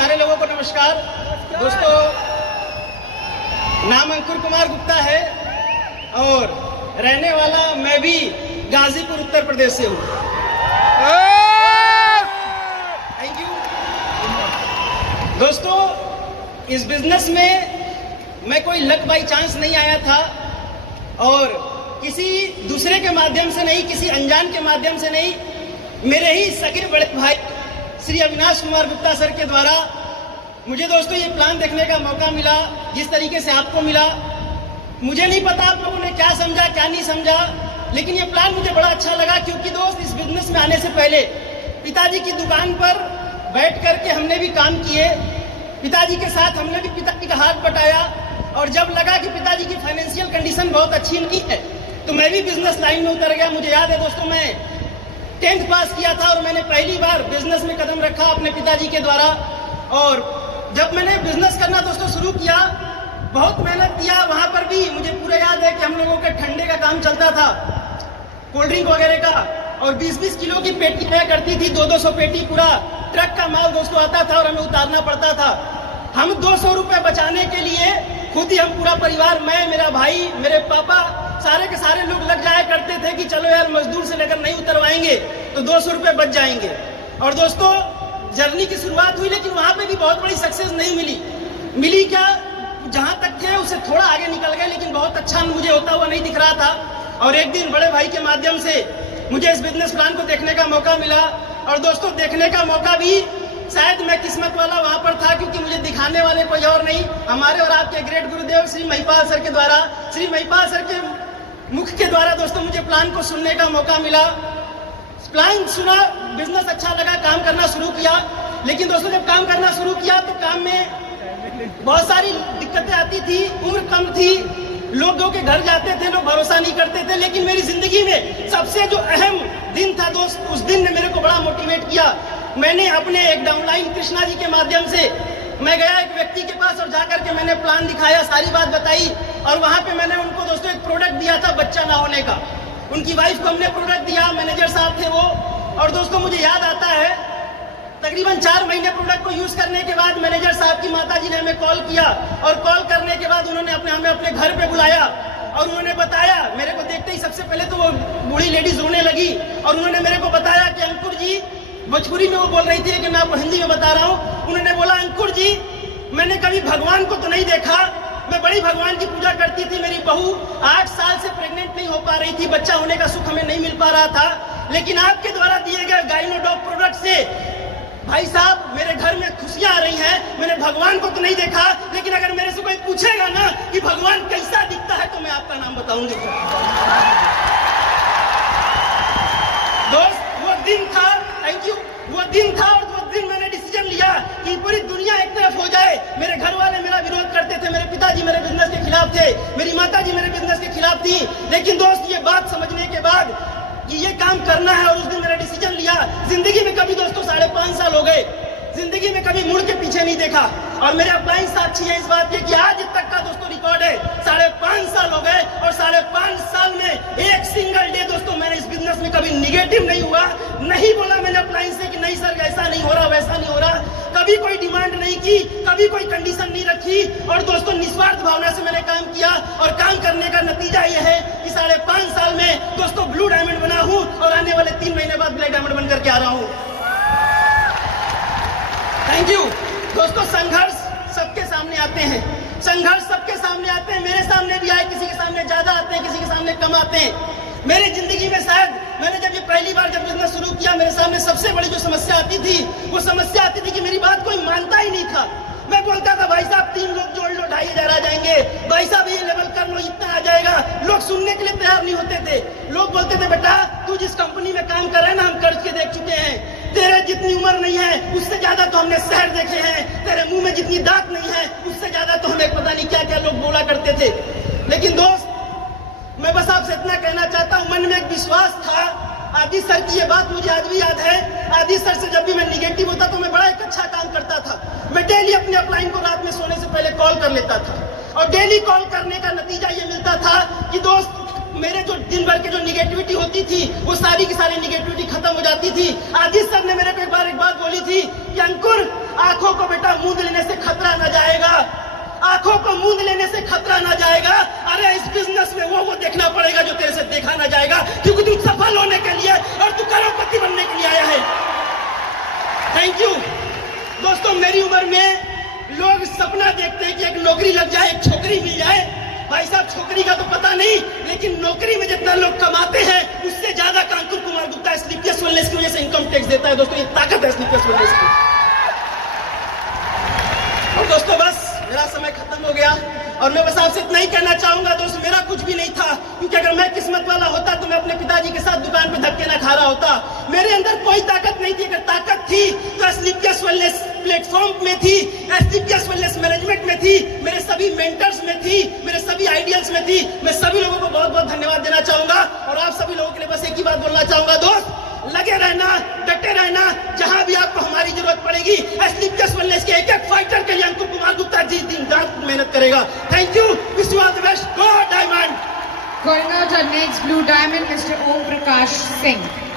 सारे लोगों को नमस्कार। दोस्तों, नाम अंकुर कुमार गुप्ता है और रहने वाला मैं भी गाजीपुर उत्तर प्रदेश से हूँ। Thank you. दोस्तों, इस बिजनेस में मैं कोई लक बाई चांस नहीं आया था और किसी दूसरे के माध्यम से नहीं, किसी अनजान के माध्यम से नहीं, मेरे ही सगे बड़े भाई श्री अविनाश कुमार गुप्ता सर के द्वारा मुझे दोस्तों ये प्लान देखने का मौका मिला। जिस तरीके से आपको मिला, मुझे नहीं पता आप लोगों ने क्या समझा क्या नहीं समझा, लेकिन ये प्लान मुझे बड़ा अच्छा लगा। क्योंकि दोस्त, इस बिजनेस में आने से पहले पिताजी की दुकान पर बैठ करके हमने भी काम किए, पिताजी के साथ हमने भी पिताजी का हाथ बटाया और जब लगा कि पिताजी की फाइनेंशियल कंडीशन बहुत अच्छी नहीं है तो मैं भी बिजनेस लाइन में उतर गया। मुझे याद है दोस्तों, मैं 10th पास किया था और मैंने पहली बार बिजनेस में कदम रखा अपने पिताजी के द्वारा। और जब मैंने बिजनेस करना दोस्तों शुरू किया, बहुत मेहनत किया। वहां पर भी मुझे पूरा याद है कि हम लोगों के ठंडे का काम चलता था, कोल्ड ड्रिंक वगैरह का, और 20-20 किलो की पेटी आया करती थी, 200-200 पेटी पूरा ट्रक का माल दोस्तों आता था और हमें उतारना पड़ता था। हम 200 रुपए बचाने के लिए खुद ही हम पूरा परिवार, मैं, मेरा भाई, मेरे पापा, सारे के सारे लोग लग जाया करते थे कि चलो यार मजदूर से लेकर नहीं उतरवाएंगे तो 200 रुपए बच जाएंगे। और दोस्तों, जर्नी की शुरुआत हुई, लेकिन वहां पे भी बहुत बड़ी सक्सेस नहीं मिली क्या, जहां तक थे उससे थोड़ा आगे निकल गए, लेकिन बहुत अच्छा मुझे होता हुआ नहीं दिख रहा था। और एक दिन बड़े भाई के माध्यम से मुझे इस बिजनेस प्लान को देखने का मौका मिला। और दोस्तों, देखने का मौका भी शायद मैं किस्मत वाला वहां पर था, क्योंकि मुझे दिखाने वाले कोई और नहीं, हमारे और आपके ग्रेट गुरुदेव श्री महिपाल सर के द्वारा, श्री महिपाल सर के मुख के द्वारा दोस्तों मुझे प्लान को सुनने का मौका मिला। प्लान सुना, बिजनेस अच्छा लगा, काम करना शुरू किया। लेकिन दोस्तों, जब काम करना शुरू किया तो काम में बहुत सारी दिक्कतें आती थी, उम्र कम थी, लोगों के घर जाते थे, लोग भरोसा नहीं करते थे। लेकिन मेरी जिंदगी में सबसे जो अहम दिन था दोस्त, उस दिन ने मेरे को बड़ा मोटिवेट किया। मैंने अपने एक डाउनलाइन कृष्णा जी के माध्यम से मैं गया एक व्यक्ति के पास और जाकर के मैंने प्लान दिखाया, सारी बात बताई। और वहां पे मैंने उनको दोस्तों एक प्रोडक्ट दिया था बच्चा ना होने का। उनकी वाइफ को हमने प्रोडक्ट दिया, मैनेजर साहब थे वो। और दोस्तों, मुझे याद आता है तकरीबन 4 महीने प्रोडक्ट को यूज करने के बाद मैनेजर साहब की माताजी ने हमें कॉल किया और कॉल करने के बाद उन्होंने हमें अपने घर पे बुलाया और उन्होंने बताया, मेरे को देखते ही सबसे पहले तो वो बूढ़ी लेडीज रोने लगी और उन्होंने मेरे को बताया कि अंकुर जी, भोजपुरी में वो बोल रही थी लेकिन मैं आपको हिंदी में बता रहा हूँ। उन्होंने बोला, अंकुर जी, मैंने कभी भगवान को तो नहीं देखा, मैं बड़ी भगवान की पूजा करती थी। मेरी बहू 8 साल से प्रेग्नेंट नहीं हो पा रही थी, बच्चा होने का सुख हमें नहीं मिल पा रहा था, लेकिन आपके द्वारा दिए गए गाइनोडॉक प्रोडक्ट से भाई साहब मेरे घर में खुशियां आ रही हैं। मैंने भगवान को तो नहीं देखा, लेकिन अगर मेरे से कोई पूछेगा ना कि भगवान कैसा दिखता है तो मैं आपका नाम बताऊंगी। दोस्त, वो दिन था, थैंक यू, वो दिन था और वो दिन मैंने डिसीजन लिया कि पूरी दुनिया एक तरफ हो जाए। मेरे घर वाले मेरा विरोध करते थे, मेरे पिताजी मेरे बिजनेस के खिलाफ थे, मेरी माताजी मेरे बिजनेस के खिलाफ थी। लेकिन दोस्त, ये बात समझने के बाद कि ये काम करना है और उस दिन मैंने डिसीजन लिया। जिंदगी में कभी दोस्तों 5.5 साल हो गए, जिंदगी में कभी मुड़ के पीछे नहीं देखा। और मेरे अपलाइन साक्षी है इस बात के कि आज तक का दोस्तों रिकॉर्ड है 5.5 साल हो गए और 5.5 साल में एक सिंगल डे दोस्तों मैंने इस बिजनेस में कभी निगेटिव नहीं हुआ। नहीं बोला मैंने अपलाइन से कि नहीं सर ऐसा नहीं हो रहा, वैसा नहीं हो रहा। कभी कोई डिमांड नहीं की, कभी कोई कंडीशन नहीं रखी और दोस्तों निस्वार्थ भावना से मैंने काम किया। और काम करने का नतीजा यह है कि 5.5 साल में दोस्तों ब्लू डायमंड बना हूं और आने वाले 3 महीने बाद ब्लैक डायमंड बनकर के आ रहा हूं। Thank you. दोस्तों, संघर्ष सबके सामने आते हैं, संघर्ष सबके सामने आते हैं, मेरे सामने भी आए, किसी के सामने ज्यादा आते हैं, किसी के सामने कम आते हैं। मेरी जिंदगी में शायद मैंने जब ये पहली बार जब बिजनेस शुरू किया, मेरे सामने सबसे बड़ी जो समस्या आती थी, वो समस्या आती थी कि मेरी बात कोई मानता ही नहीं था। मैं बोलता था, भाई साहब 3 लोग जोड़ लो 2,500 आ जाएंगे, भाई साहब ये लेवल कर लो इतना आ जाएगा। लोग सुनने के लिए तैयार नहीं होते थे। लोग बोलते थे, बेटा तू जिस कंपनी में काम कर रहा है ना, हम कर्ज के देख चुके हैं, तेरे जितनी उम्र नहीं है उससे ज्यादा तो हमने शहर देखे हैं, तेरे मुंह में जितनी दांत नहीं है उससे ज्यादा तो हमें पता नहीं क्या क्या लोग बोला करते थे। लेकिन दोस्त, मैं बस आपसे इतना कहना चाहता हूं, मन में एक विश्वास था। आदि सर की ये बात मुझे आज भी याद है। आदि सर से जब भी मैं निगेटिव होता तो मैं बड़ा एक अच्छा काम करता था। मैं डेली अपने अपलाइन को रात में सोने से पहले कॉल कर लेता था और डेली कॉल करने का नतीजा ये मिलता था कि दोस्त मेरे जो दिन भर के जो निगेटिविटी होती थी वो सारी की सारी निगेटिविटी खत्म हो जाती थी। आदित्य सर ने मेरे को एक बार एक बात बोली थी कि अंकुर, आंखों को बेटा खतरा ना जाएगा, आंखों को मूंद लेने से खतरा ना जाएगा। अरे इस बिजनेस में वो देखना पड़ेगा जो तेरे से देखा ना जाएगा, क्योंकि तू सफल होने के लिए और तू करोड़पति बनने के लिए आया है। थैंक यू दोस्तों। मेरी उम्र में लोग सपना देखते हैं कि एक नौकरी लग जाए, एक छोकरी मिल जाए। भाई साहब, छोकरी का तो पता नहीं, लेकिन नौकरी में जितना लोग कमाते हैं उससे ज्यादा का अंकुर कुमार गुप्ता स्लीपियस वेलनेस की वजह से इनकम टैक्स देता है। दोस्तों, ये ताकत है स्लीपियस वेलनेस की। और दोस्तों, बस मेरा समय खत्म हो गया और मैं बस आपसे इतना ही कहना चाहूंगा दोस्त, मेरा कुछ भी नहीं था, क्योंकि अगर मैं किस्मत वाला होता तो मैं अपने पिताजी के साथ दुकान पे धक्के ना खा रहा होता। मेरे अंदर कोई ताकत नहीं थी। अगर ताकत थी तो स्लीपियस वेलनेस प्लेटफॉर्म में थी, स्लीपियस वेलनेस मैनेजमेंट में थी, मेरे सभी मेंटर्स में थी, मेरे सभी आइडियल्स में थी। मैं सभी लोगों को बहुत बहुत धन्यवाद देना चाहूंगा और आप सभी लोगों के लिए बस एक ही बात बोलना चाहूंगा, दोस्त लगे रहना, डटे रहना, जहां भी आपको हमारी जरूरत पड़ेगी। स्लीपियस वेलनेस के एक एक फाइटर के लिए अंकुर कुमार गुप्ता जी दिन रात मेहनत करेगा। Thank you, wish you all the best, go diamond. Going out our next blue diamond, Mr. Om Prakash Singh.